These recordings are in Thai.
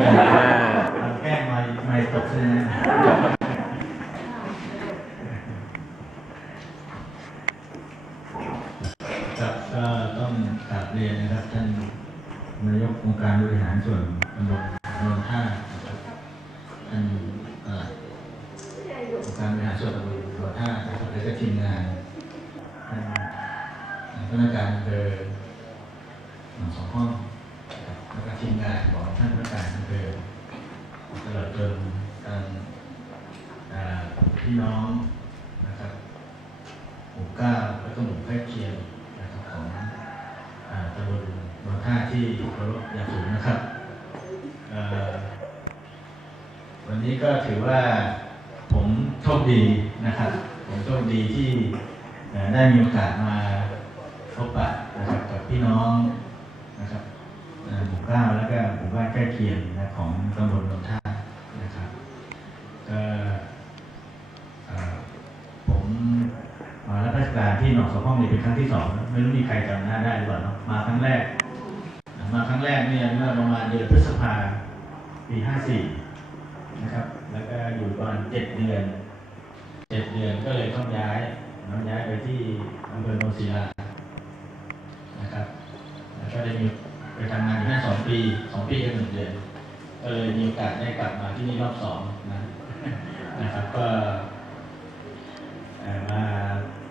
แกล้งไม่ไม่ตกใช่ไหมครับก็ต้องกราบเรียนนะครับท่านนายกองค์การบริหารส่วนตำบลนนท่านะครับท่านองค์การบริหารส่วนตำบลนนท่านะครับและก็ทีมงานท่านพนักงานเภอหนสองห้อง แล้วก็ทีมงานของท่านผู้การอำเภอตลอดจนการพี่น้องนะครับหมู่เก้าแล้วก็หมู่ใกล้เคียงนะครับของอ่าตำบลบางท่าที่เคารพอย่างสูงนะครับวันนี้ก็ถือว่าผมโชคดีนะครับ ผมโชคดีที่ได้มีโอกาสมาพบปะนะครับกับพี่น้อง หมู่เก้าแล้วก็หมู่บ้านใกล้เคียงนะของตำบลนนท่านะครับก็ผมมารับราชการที่หนองสองห้องนี่เป็นครั้งที่สองไม่รู้มีใครจำหน้าได้หรือเปล่าเนาะมาครั้งแรก มาครั้งแรกเนี่ยเมื่อประมาณเดือนพฤษภาปีห้าสี่นะครับ แล้วก็อยู่ประมาณเจ็ดเดือนเจ็ดเดือนก็เลยต้องย้ายต้องย้ายไปที่อำเภอโนนศิลานะครับแล้วก็ได้มี ไปทำงานอยู่นั่นสองปีสองปีกับหนึ่งเดือนก็เลยมีโอกาสได้กลับมาที่นี่รอบสองนะนะครับก็มา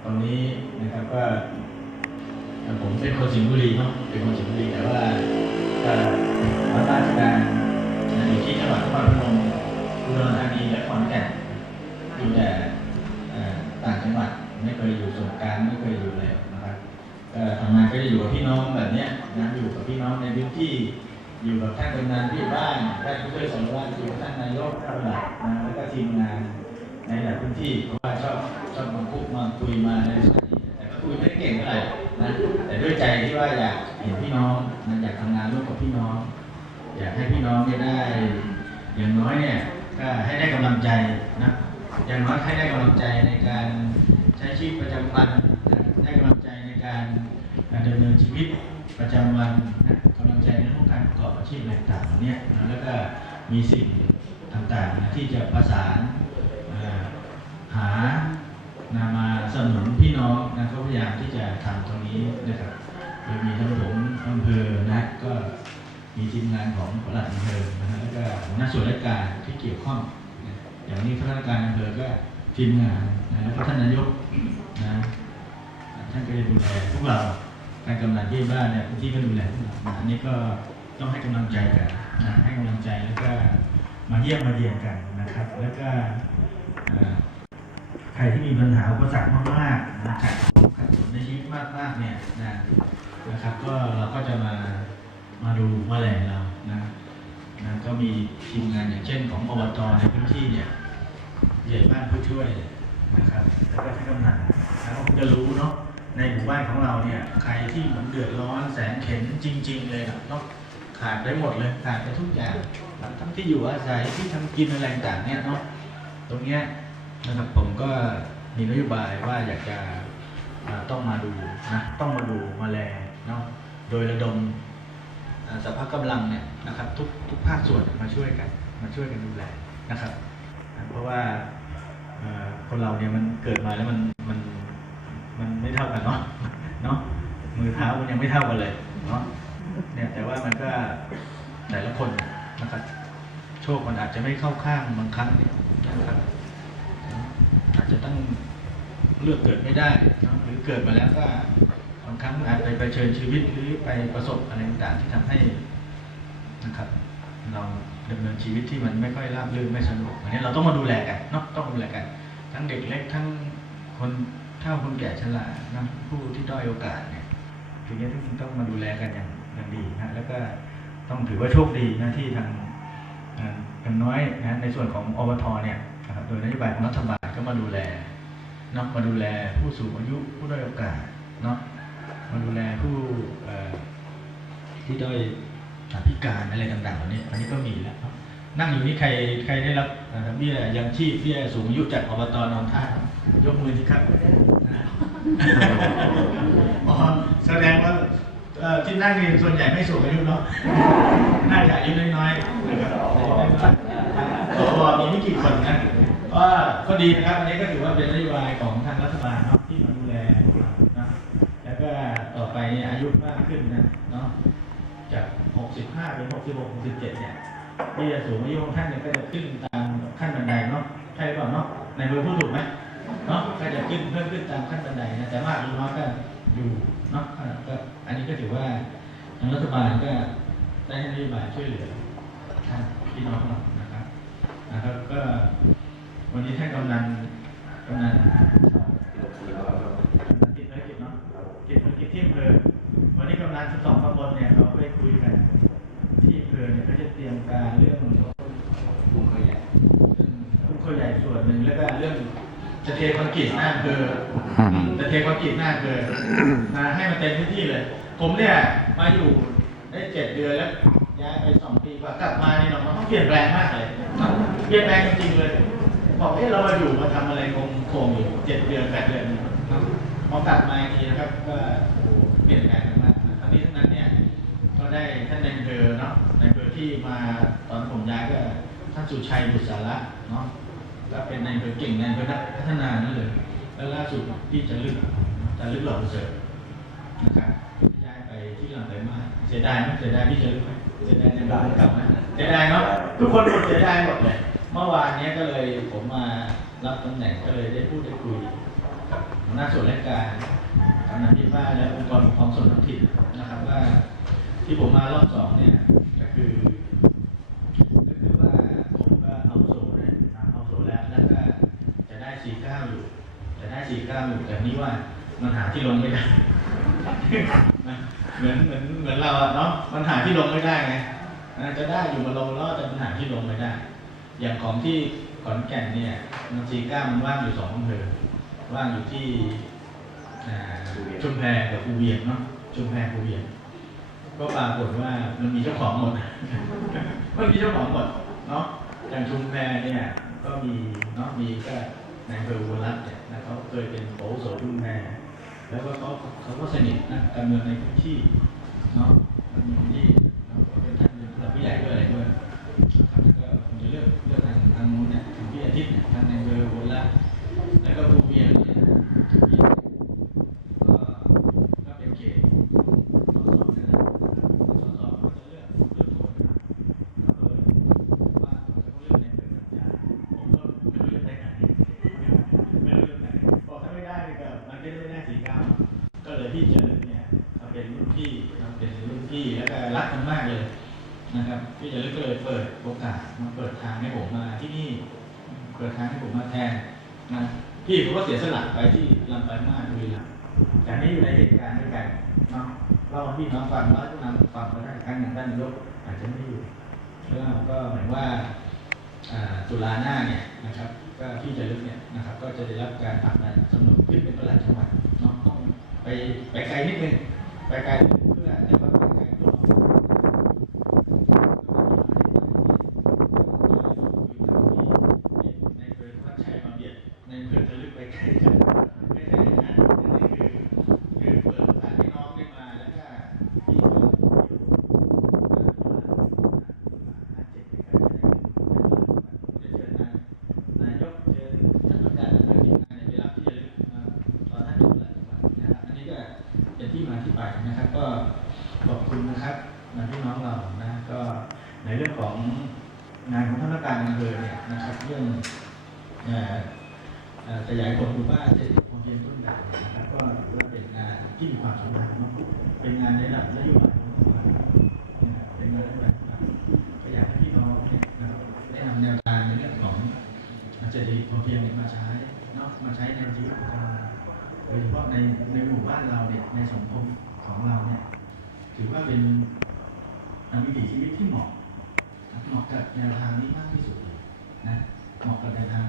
ตรงนี้นะครับก็ผมเป็นคนสิงห์บุรีเนาะเป็นคนสิงห์บุรีแต่ว่าก็รับราชการ อยู่กับท่านกำนันที่บ้านท่านผู้ช่วยสารวัตรอยู่ท่านนายกท่านหลักนะแล้วก็ทีมงานในหลายพื้นที่เพราะว่าชอบชอบมาพูดมาคุยมาในสถานที่แต่ก็คุยไม่เก่งเท่าไหร่นะแต่ด้วยใจที่ว่าอยากเห็นพี่น้องนอยากทำงานร่วมกับพี่น้อง อยากให้พี่น้องได้ อย่างน้อยเนี่ยก็ให้ได้กำลังใจนะอย่างน้อยให้ได้กำลังใจในการใช้ชีวิตประจำวันได้กำลังใจในการดำเนินชีวิต ประจำวันนะกำลังใจในเรื่องของการประกอบอาชีพอะไรต่างๆเหล่านี้นะแล้วก็มีสิ่งต่างๆนะที่จะประสานหานามาสนับสนุนพี่น้องนะก็พยายามที่จะทำตรงนี้นะครับโดยมีทั้งผมอำเภอนะก็มีทีมงานของปลัดอำเภอนะฮะแล้วก็หัวหน้าส่วนราชการที่เกี่ยวข้องนะอย่างนี้ข้าราชการอำเภอก็ทีมงานนะแล้วก็ท่านนายกนะท่านก็จะดูแลพวกเรา การกำนันที่บ้านเนี่ยพื้นที่ก็ดูแลนะอันนี้ก็ต้องให้กำลังใจกันนะให้กำลังใจแล้วก็มาเยี่ยมมาเยียนกันนะครับ แล้วก็ใครที่มีปัญหาอุปสรรคมากๆนะขัดขัดสนในชีวิตมากๆเนี่ยนะนะครับ ก็เราก็จะมามาดูมาแหล่เรานะนะก็มีทีมงานอย่างเช่นของอบตในพื้นที่เนี่ยใหญ่บ้านผู้ช่วยนะครับแล้วก็ท่านกำนันแล้วก็คงจะรู้เนาะ ในหมู่บ้านของเราเนี่ยใครที่มันเดือดร้อนแสนเข็นจริง ๆ เลยนะต้องขาดได้หมดเลยขาดไปทุกอย่างทั้งที่อยู่อาศัยที่ทำกินอะไรต่างเนี่ยเนาะตรงเนี้ยนะครับผมก็มีนโยบายว่าอยากจะต้องมาดูนะต้องมาดูมาแลเนาะโดยระดมสภาพกำลังเนี่ยนะครับทุกทุกภาคส่วนมาช่วยกัน มาช่วยกันดูแลนะครับ เพราะว่าคนเราเนี่ยมันเกิดมาแล้วมันมัน มันไม่เท่ากันเนาะเนาะมือเท้ามันยังไม่เท่ากันเลยเนาะเนี่ยแต่ว่ามันก็แต่ละคนนะครับโชคมันอาจจะไม่เข้าข้างบางครั้งเนี่ยนะครับอาจจะต้องเลือกเกิดไม่ได้เนาะหรือเกิดมาแล้วก็บางครั้งอาจไปไปเชิญชีวิตหรือไปประสบอะไรต่างๆที่ทำให้นะครับ เราดำเนินชีวิตที่มันไม่ค่อยราบรื่นไม่สนุกอันนี้เราต้องมาดูแลกันเนาะต้องดูแลกัน ทั้งเด็กเล็กทั้งคน เฒ่าคนแก่ชรานะผู้ที่ด้อยโอกาสเนี่ยทีนี้ต้องต้องมาดูแลกันอย่างอย่างดีนะแล้วก็ต้องถือว่าโชคดีนะที่ทางอ่าอย่างน้อยนะในส่วนของอบทเนี่ยนะครับโดยนโยบายของรัฐบาลก็มาดูแลเนาะมาดูแลผู้สูงอายุผู้ด้อยโอกาสเนาะมาดูแลผู้ที่ด้อยพิการอะไรต่างๆเหล่านี้อันนี้ก็มีแล้วนั่งอยู่นี่ใครใครได้รับเอ่อเบี้ยยังชีพเบี้ยสูงอายุจากอบตหนองท่า ยกมือที่ครับนะอ๋อแสดงว่าเอ่อที่นั่งนี่ส่วนใหญ่ไม่สูงอายุเนาะ น่าจะอายุน้อยๆนะครับอายุน้อยๆสวมีไม่กี่คนนะก็ก็ดีนะครับอันนี้ก็ถือว่าเป็นนโยบายของทางรัฐบาลเนาะที่มาดูแลพวกเรานะแล้วก็ต่อไปเนี่ยอายุมากขึ้นนะเนาะจาก 65 เป็น 66 67 เนี่ยที่จะสูงอายุของท่านเนี่ยก็จะขึ้นตามขั้นบันไดเนาะใช่หรือเปล่าเนาะในเบอร์พูดถูกไหม เนาะก็จะขึ้นเพิ่มขึ้นตามขั้นบันไดนะแต่มากหรือน้อยก็อยู่เนาะอ่าก็อันนี้ก็ถือว่าทางรัฐบาลก็ได้ให้นโยบายช่วยเหลือท่านพี่น้องเรานะครับนะครับ ก็วันนี้ท่านกำนันกำนันติดภารกิจเนาะติดภารกิจที่อำเภอวันนี้กำนันสิบสองตำบลเนี่ยเขาไปคุยกันที่อำเภอเนี่ยเขาจะเตรียมการเรื่องกุ้งข้าวใหญ่กุ้งข้าวใหญ่ส่วนหนึ่งแล้วก็เรื่อง จะเทคอนกรีตหน้าอำเภอจะเทคอนกรีตหน้าอำเภอมาให้มันเต็มพื้นที่เลย ผมเนี่ยมาอยู่ได้เจ็ดเดือนแล้วย้ายไปสองปีกว่ากลับมาเนี่ยเนาะมันต้องเปลี่ยนแปลงมากเลยเปลี่ยนแปลงจริงๆเลยบอกเอ๊ะเรามาอยู่มาทำอะไรคงคงอยู่เจ็ดเดือนแปดเดือนเนี่ยเนาะพอกลับมาอีกทีนะครับก็โอ้โหเปลี่ยนแปลงมากนะทั้งนี้ทั้งนั้นเนี่ยก็ได้ท่านในอำเภอเนาะในอำเภอที่มาตอนผมย้ายก็ท่านสุชัยบุษสาระเนาะ ก็เป็นในอำเภอเก่งในอำเภอพัฒนานั่นเลย แล้วล่าสุดที่จะลึกจะลึกหลอประเสริฐนะครับย้ายไปที่ลำไยมาเสียดายไหมเสียดายพี่จะลึกไหมเสียดายในบ้านกลับไหมเสียดายเนาะทุกคนหมดเสียดายหมดเลยเมื่อวานนี้ก็เลยผมมารับตำแหน่งก็เลยได้พูดได้คุยกับหัวหน้าส่วนราชการกำนันที่บ้านและองค์กรปกครองส่วนท้องถิ่นนะครับว่าที่ผมมารอบสองเนี่ยก็คือก็คือว่าผมก็เอาโซเนี่ยนะเอาโซแล้วแล้วก็ จะได้สี่เก้าอยู่จะได้สี่เก้าอยู่แต่นี่ว่ามันหาที่ลงไม่ได้นะเหมือนเหมือนเหมือนเราอะเนาะมันหาที่ลงไม่ได้ไงนะจะได้อยู่มาลงรอดแต่มันหาที่ลงไม่ได้ อย่างของที่ขอนแก่นเนี่ยมันสี่เก้ามันว่างอยู่สองอำเภอว่างอยู่ที่อ่าชุมแพกับภูเวียงเนาะชุมแพภูเวียงก็ปรากฏว่ามันมีเจ้าของหมดมันมีเจ้าของหมดเนาะอย่างชุมแพเนี่ยก็มีเนาะมีก็ ในเบอร์วลรัตน์เนี่ยนะเขาเคยเป็นโผโสดุนแพแล้วก็เขาเขาก็สนิทนะการเมืองในพื้นที่เนาะมีพื้นที่ มาเปิดทางให้ผมมาที่นี่ เปิดทางให้ผมมาแทนนะพี่เขาก็เสียสละไปที่ลำปางมาศบุรีรัมย์แต่นี่อยู่ในเหตุการณ์ด้วยกันเนาะเล่าพี่น้องฟังแล้วนำฟังมาได้ครั้งอย่างท่านนายกอาจจะไม่อยู่แล้วเราก็เหมายว่าตุลาหน้าเนี่ยนะครับก็ที่จะลึกเนี่ยนะครับ ก็จะได้รับการผลักดันสนุนขึ้นเป็นประหลัดจังหวัดเนาะต้องไปไปไกลนิดนึงไปไกลเพื่อได้ว่าไปไกลตัวเราในเพื่อนวัดชัยมาเบียดในเพื่อนจะลึกไปไกลจังไม่ใช่อย่างนั้นนี่คือ คือเปิดโอกาสให้น้องได้มาแล้วก็พี่ก็เดี๋ยวห้าเจ็ดที่ใครจะได้จะเชิญนายนายกเชิญท่านประธานเพื่อนทีมงานเนี่ยไปรับที่จะลึกมาตอนท่านอยู่หลายจังหวัดนะครับอันนี้ก็เป็นที่มาที่ไปนะครับ ก็ขอบคุณ นะครับนพี่น้องเรานะก็ในเรื่องของงานของท่านประธานอำเภอเนี่ยนะครับเรื่องขยายผลหมู่บ้านเศรษฐกิจพอเพียงต้นแบบนะครับก็ถือว่าเป็นงานที่มีความสำคัญเนาะเป็นงานในระดับนโยบายของรัฐบาลเป็นงานในโยบายของรับก็อยากให้พี่น้องเนี่ยนะครับได้นำแนวทางในเรื่องของเศรษฐกิจพอเพียงเนี่ยมาใช้เนาะมาใช้ในชีวิตประจำวันโดยเฉพาะในในหมู่บ้านเราเนี่ยในสังคมของเราเนี่ยถือว่าเป็น วิถีชีวิตที่เหมาะเหมาะกับแนวทางนี้มากที่สุดเลยนะเหมาะกับแนวทาง